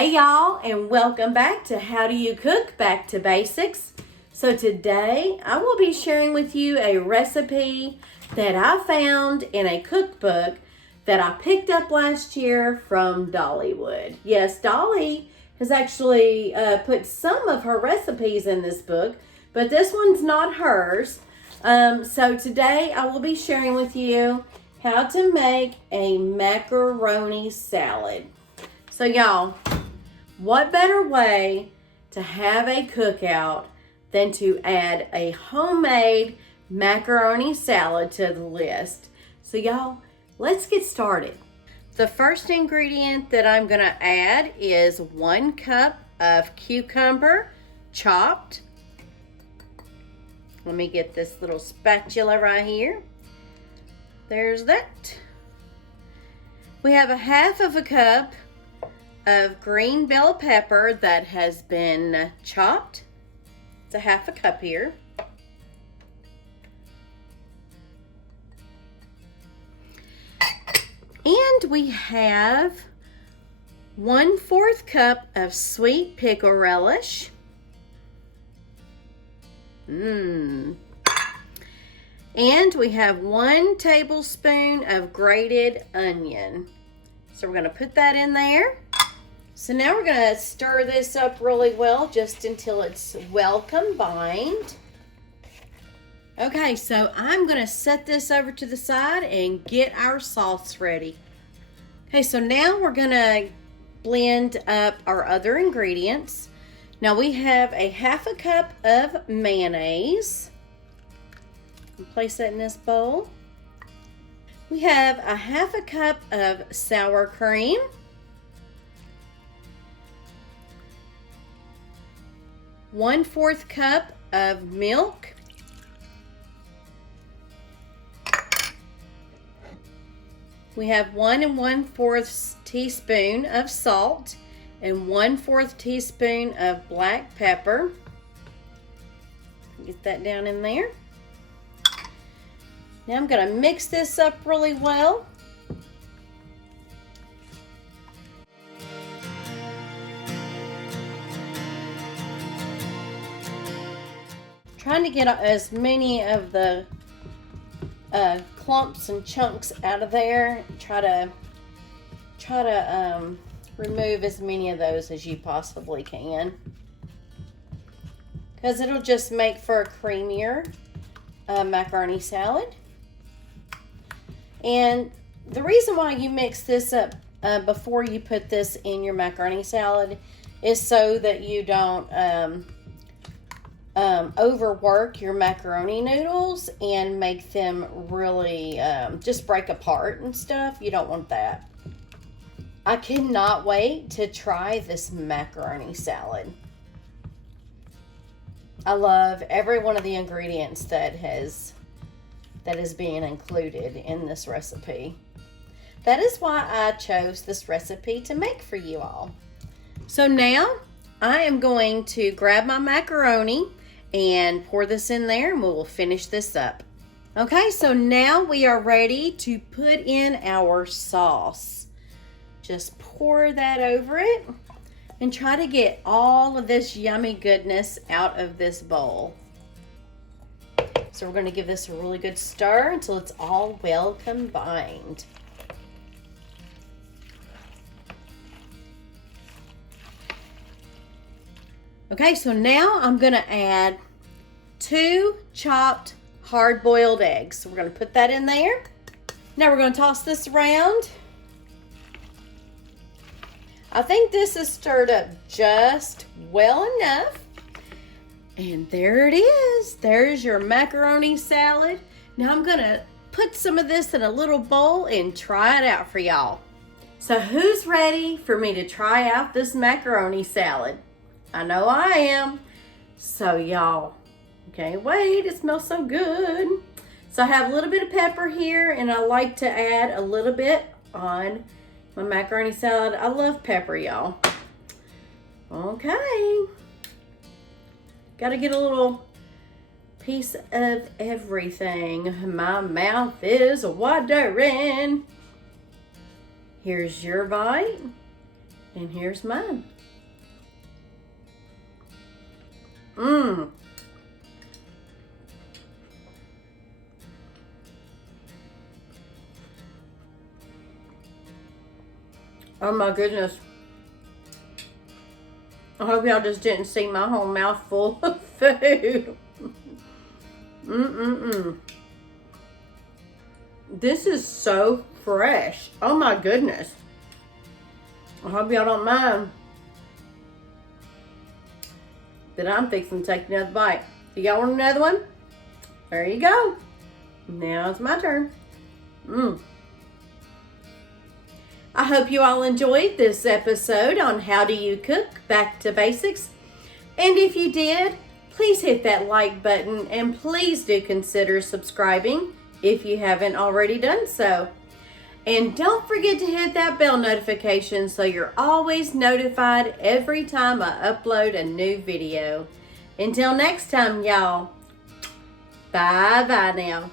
Hey y'all, and welcome back to How Do You Cook? Back to Basics. So today I will be sharing with you a recipe that I found in a cookbook that I picked up last year from Dollywood. Yes, Dolly has actually put some of her recipes in this book, but this one's not hers. So today I will be sharing with you how to make a macaroni salad. So y'all, what better way to have a cookout than to add a homemade macaroni salad to the list? So y'all, let's get started. The first ingredient that I'm gonna add is 1 cup of cucumber chopped. Let me get this little spatula right here. There's that. We have a 1/2 cup of green bell pepper that has been chopped. It's a 1/2 cup here. And we have 1/4 cup of sweet pickle relish. And we have 1 tablespoon of grated onion. So we're gonna put that in there. So now we're gonna stir this up really well just until it's well combined. Okay, so I'm gonna set this over to the side and get our sauce ready. Okay, so now we're gonna blend up our other ingredients. Now we have a 1/2 cup of mayonnaise. Place that in this bowl. We have a 1/2 cup of sour cream. 1/4 cup of milk. We have 1 1/4 teaspoon of salt and 1/4 teaspoon of black pepper. Get that down in there. Now I'm going to mix this up really well. Trying to get as many of the clumps and chunks out of there. Try to remove as many of those as you possibly can, because it'll just make for a creamier macaroni salad. And the reason why you mix this up before you put this in your macaroni salad is so that you don't overwork your macaroni noodles and make them really just break apart and stuff. You don't want that. I cannot wait to try this macaroni salad. I love every one of the ingredients that is being included in this recipe. That is why I chose this recipe to make for you all. So now I am going to grab my macaroni and pour this in there, and we'll finish this up. Okay, so now we are ready to put in our sauce. Just pour that over it and try to get all of this yummy goodness out of this bowl. So we're going to give this a really good stir until it's all well combined. Okay, so now I'm going to add 2 chopped hard-boiled eggs. So we're going to put that in there. Now we're going to toss this around. I think this is stirred up just well enough. And there it is. There's your macaroni salad. Now I'm gonna put some of this in a little bowl and try it out for y'all. So who's ready for me to try out this macaroni salad? I know I am. So y'all, okay, wait, it smells so good. So I have a little bit of pepper here, and I like to add a little bit on my macaroni salad. I love pepper, y'all. Okay. Gotta get a little piece of everything. My mouth is watering. Here's your bite, and here's mine. Mmm. Oh my goodness. I hope y'all just didn't see my whole mouth full of food. This is so fresh. Oh my goodness. I hope y'all don't mind that I'm fixing to take another bite. Do y'all want another one? There you go. Now it's my turn. I hope you all enjoyed this episode on How Do You Cook Back to Basics. And if you did, please hit that like button and please do consider subscribing if you haven't already done so. And don't forget to hit that bell notification so you're always notified every time I upload a new video. Until next time, y'all. Bye-bye now.